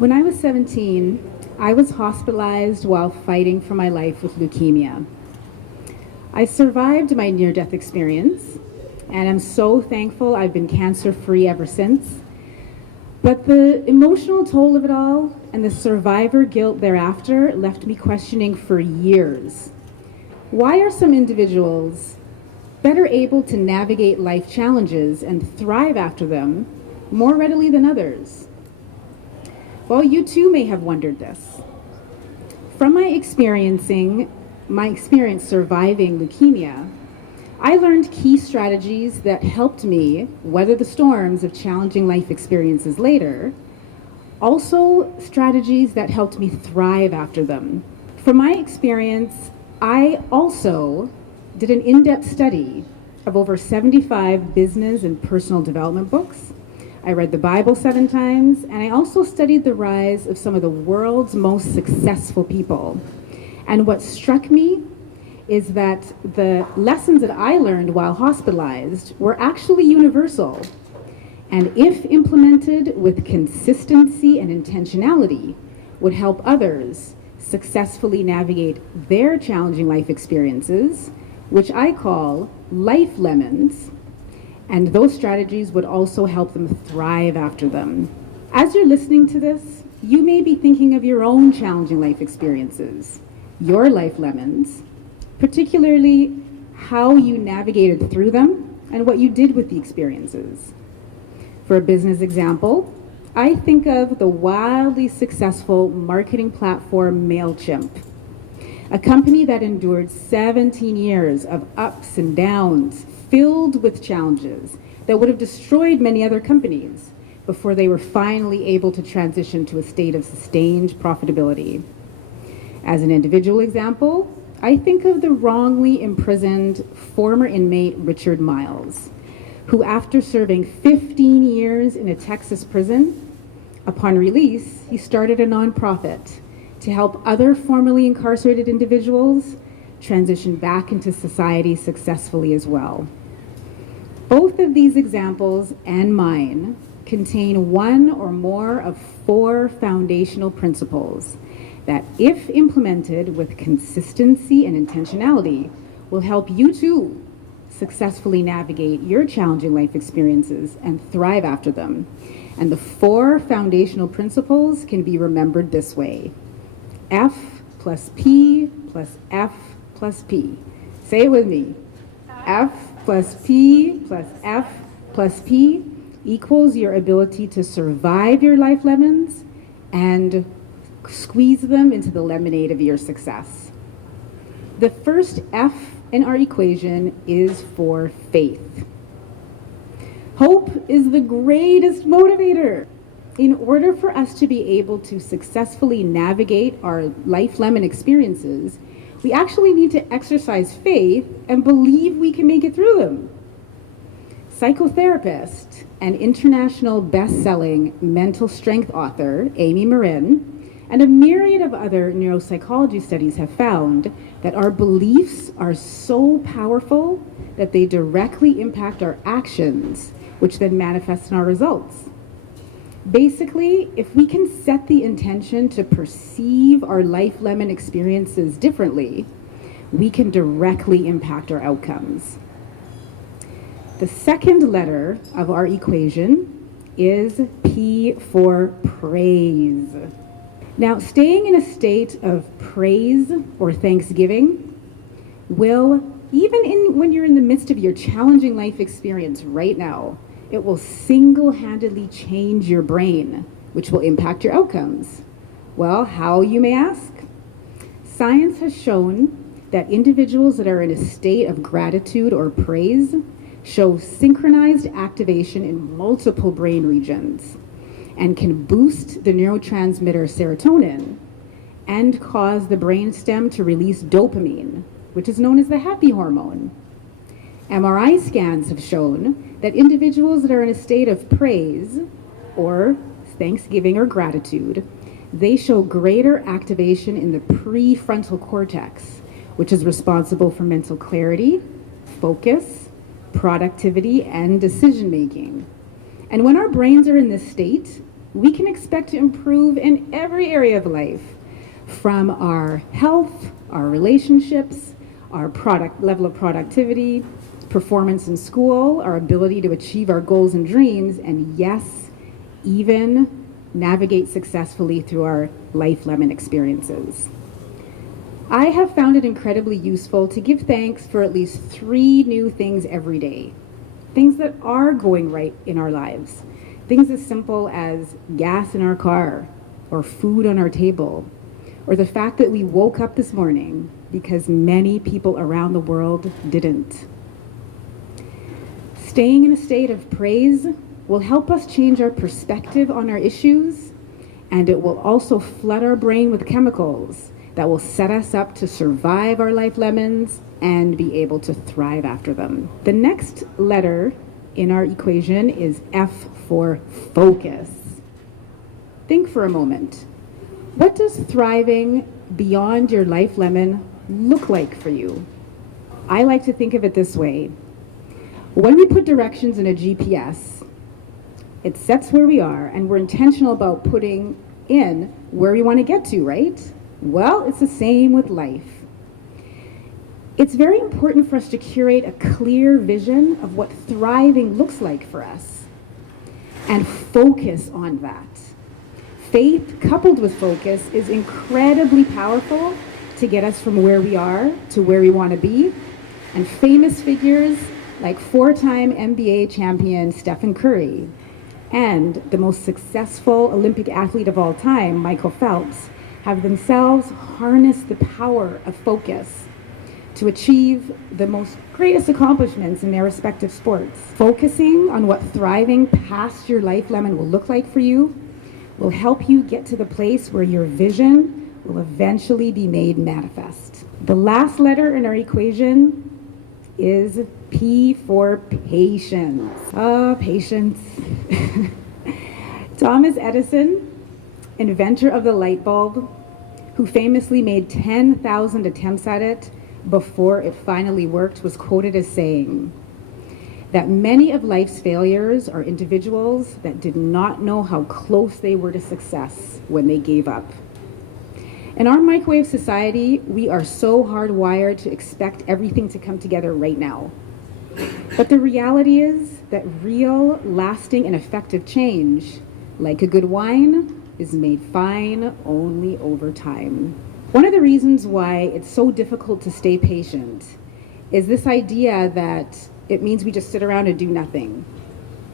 When I was 17, I was hospitalized while fighting for my life with leukemia. I survived my near-death experience, and I'm so thankful I've been cancer-free ever since. But the emotional toll of it all and the survivor guilt thereafter left me questioning for years. Why are some individuals better able to navigate life challenges and thrive after them more readily than others? Well, you too may have wondered this. From my experience surviving leukemia, I learned key strategies that helped me weather the storms of challenging life experiences later, also strategies that helped me thrive after them. From my experience, I also did an in-depth study of over 75 business and personal development books. I read the Bible 7 times, and I also studied the rise of some of the world's most successful people. And what struck me is that the lessons that I learned while hospitalized were actually universal. And if implemented with consistency and intentionality, would help others successfully navigate their challenging life experiences, which I call life lemons, and those strategies would also help them thrive after them. As you're listening to this, you may be thinking of your own challenging life experiences, your life lemons, particularly how you navigated through them and what you did with the experiences. For a business example, I think of the wildly successful marketing platform MailChimp, a company that endured 17 years of ups and downs, filled with challenges that would have destroyed many other companies before they were finally able to transition to a state of sustained profitability. As an individual example, I think of the wrongly imprisoned former inmate Richard Miles, who after serving 15 years in a Texas prison, upon release, he started a nonprofit to help other formerly incarcerated individuals transition back into society successfully as well. Both of these examples and mine contain one or more of 4 foundational principles that, if implemented with consistency and intentionality, will help you too successfully navigate your challenging life experiences and thrive after them. And the 4 foundational principles can be remembered this way: F+P+F+P. Say it with me. F+P+F+P equals your ability to survive your life lemons and squeeze them into the lemonade of your success. The first F in our equation is for faith. Hope is the greatest motivator. In order for us to be able to successfully navigate our life lemon experiences, we actually need to exercise faith and believe we can make it through them. Psychotherapist and international best-selling mental strength author Amy Morin and a myriad of other neuropsychology studies have found that our beliefs are so powerful that they directly impact our actions, which then manifest in our results. Basically, if we can set the intention to perceive our life lemon experiences differently, we can directly impact our outcomes. The second letter of our equation is P for praise. Now, staying in a state of praise or thanksgiving will, when you're in the midst of your challenging life experience right now, it will single-handedly change your brain, which will impact your outcomes. Well, how, you may ask? Science has shown that individuals that are in a state of gratitude or praise show synchronized activation in multiple brain regions and can boost the neurotransmitter serotonin and cause the brainstem to release dopamine, which is known as the happy hormone. MRI scans have shown that individuals that are in a state of praise or thanksgiving or gratitude, they show greater activation in the prefrontal cortex, which is responsible for mental clarity, focus, productivity, and decision making. And when our brains are in this state, we can expect to improve in every area of life, from our health, our relationships, our level of productivity, performance in school, our ability to achieve our goals and dreams, and yes, even navigate successfully through our life lemon experiences. I have found it incredibly useful to give thanks for at least 3 new things every day. Things that are going right in our lives. Things as simple as gas in our car, or food on our table, or the fact that we woke up this morning because many people around the world didn't. Staying in a state of praise will help us change our perspective on our issues, and it will also flood our brain with chemicals that will set us up to survive our life lemons and be able to thrive after them. The next letter in our equation is F for focus. Think for a moment. What does thriving beyond your life lemon look like for you? I like to think of it this way. When we put directions in a GPS, it sets where we are, and we're intentional about putting in where we want to get to, right? Well, it's the same with life. It's very important for us to curate a clear vision of what thriving looks like for us and focus on that. Faith coupled with focus is incredibly powerful to get us from where we are to where we want to be. And famous figures like 4-time NBA champion Stephen Curry and the most successful Olympic athlete of all time, Michael Phelps, have themselves harnessed the power of focus to achieve the most greatest accomplishments in their respective sports. Focusing on what thriving past your life lemon will look like for you will help you get to the place where your vision will eventually be made manifest. The last letter in our equation is P for patience. Patience. Thomas Edison, inventor of the light bulb, who famously made 10,000 attempts at it before it finally worked, was quoted as saying that many of life's failures are individuals that did not know how close they were to success when they gave up. In our microwave society, we are so hardwired to expect everything to come together right now. But the reality is that real, lasting, and effective change, like a good wine, is made fine only over time. One of the reasons why it's so difficult to stay patient is this idea that it means we just sit around and do nothing.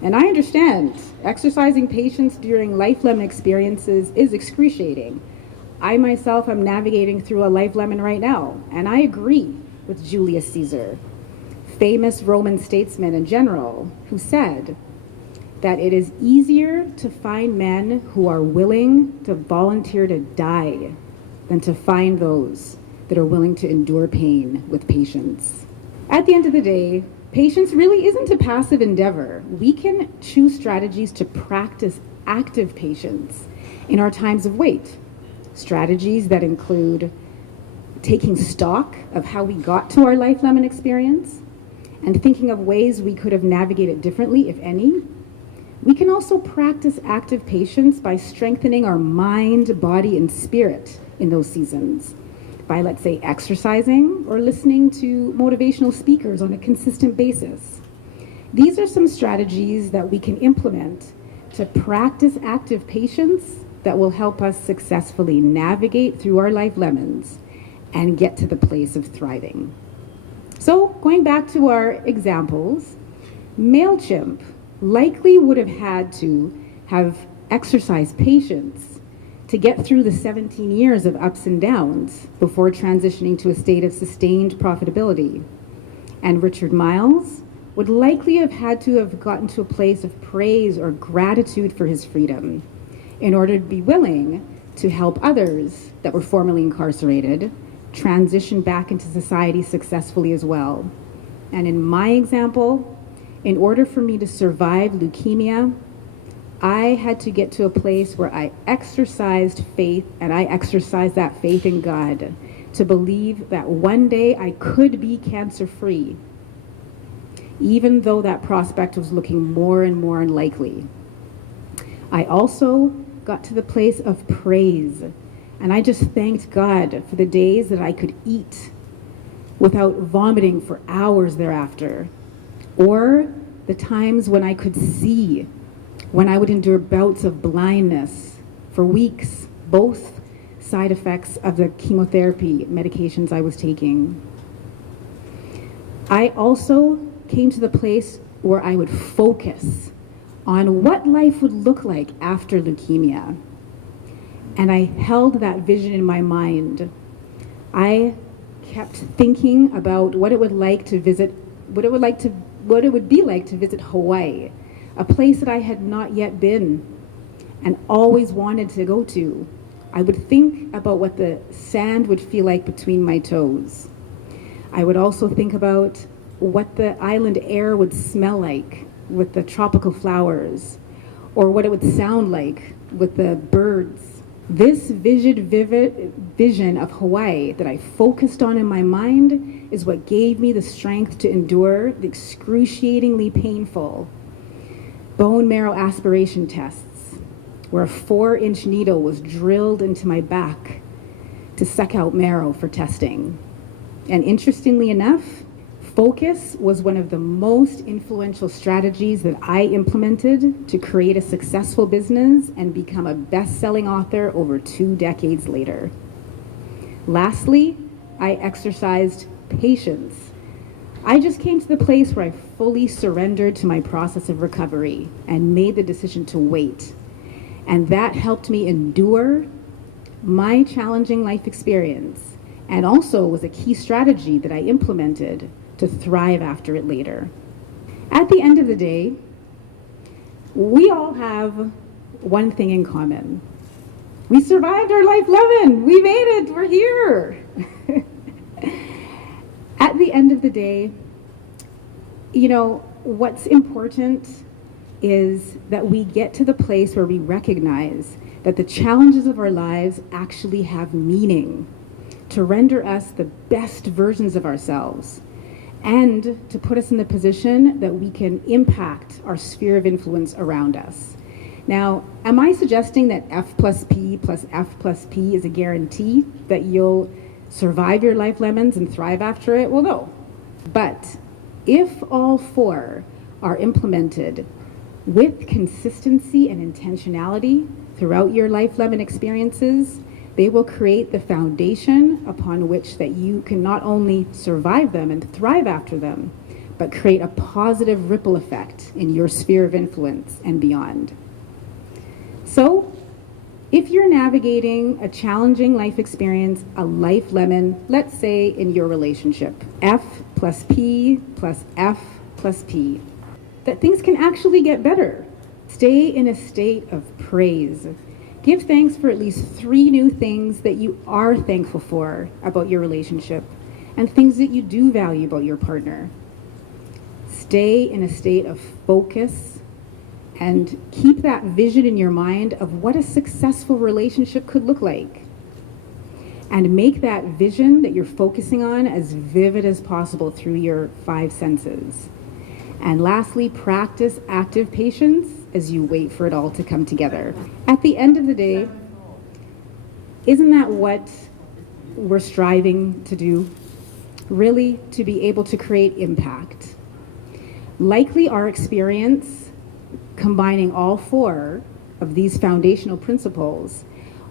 And I understand exercising patience during life lemon experiences is excruciating. I myself am navigating through a life lemon right now, and I agree with Julius Caesar, famous Roman statesman and general, who said that it is easier to find men who are willing to volunteer to die than to find those that are willing to endure pain with patience. At the end of the day, patience really isn't a passive endeavor. We can choose strategies to practice active patience in our times of wait. Strategies that include taking stock of how we got to our life lemon experience and thinking of ways we could have navigated differently, if any. We can also practice active patience by strengthening our mind, body, and spirit in those seasons by, let's say, exercising or listening to motivational speakers on a consistent basis. These are some strategies that we can implement to practice active patience that will help us successfully navigate through our life lemons and get to the place of thriving. So, going back to our examples, MailChimp likely would have had to have exercised patience to get through the 17 years of ups and downs before transitioning to a state of sustained profitability. And Richard Miles would likely have had to have gotten to a place of praise or gratitude for his freedom in order to be willing to help others that were formerly incarcerated transition back into society successfully as well. And in my example, in order for me to survive leukemia, I had to get to a place where I exercised faith, and I exercised that faith in God to believe that one day I could be cancer-free, even though that prospect was looking more and more unlikely. I also got to the place of praise, and I just thanked God for the days that I could eat without vomiting for hours thereafter, or the times when I could see, when I would endure bouts of blindness for weeks, both side effects of the chemotherapy medications I was taking. I also came to the place where I would focus on what life would look like after leukemia. And I held that vision in my mind. I kept thinking about what it would like to visit, what it would be like to visit Hawaii, a place that I had not yet been and always wanted to go to. I would think about what the sand would feel like between my toes. I would also think about what the island air would smell like with the tropical flowers, or what it would sound like with the birds. This vivid vision of Hawaii that I focused on in my mind is what gave me the strength to endure the excruciatingly painful bone marrow aspiration tests, where a 4-inch needle was drilled into my back to suck out marrow for testing. And interestingly enough, focus was one of the most influential strategies that I implemented to create a successful business and become a best-selling author over 2 decades later. Lastly, I exercised patience. I just came to the place where I fully surrendered to my process of recovery and made the decision to wait. And that helped me endure my challenging life experience, and also was a key strategy that I implemented to thrive after it later. At the end of the day, we all have one thing in common. We survived our life lemon. We made it. We're here. At the end of the day, you know, what's important is that we get to the place where we recognize that the challenges of our lives actually have meaning to render us the best versions of ourselves, and to put us in the position that we can impact our sphere of influence around us. Now, am I suggesting that F+P plus F+P is a guarantee that you'll survive your life lemons and thrive after it? Well, no. But if all 4 are implemented with consistency and intentionality throughout your life lemon experiences, they will create the foundation upon which that you can not only survive them and thrive after them, but create a positive ripple effect in your sphere of influence and beyond. So, if you're navigating a challenging life experience, a life lemon, let's say in your relationship, F+P plus F+P, that things can actually get better. Stay in a state of praise. Give thanks for at least 3 new things that you are thankful for about your relationship, and things that you do value about your partner. Stay in a state of focus and keep that vision in your mind of what a successful relationship could look like. And make that vision that you're focusing on as vivid as possible through your 5 senses. And lastly, practice active patience as you wait for it all to come together. At the end of the day, isn't that what we're striving to do? Really, to be able to create impact. Likely our experience, combining all 4 of these foundational principles,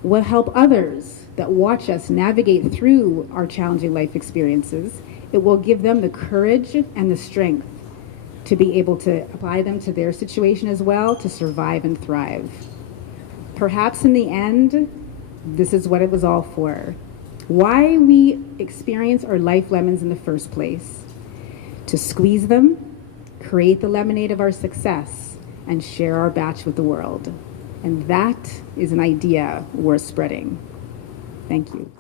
will help others that watch us navigate through our challenging life experiences. It will give them the courage and the strength to be able to apply them to their situation as well, to survive and thrive. Perhaps in the end, this is what it was all for. Why we experience our life lemons in the first place. To squeeze them, create the lemonade of our success, and share our batch with the world. And that is an idea worth spreading. Thank you.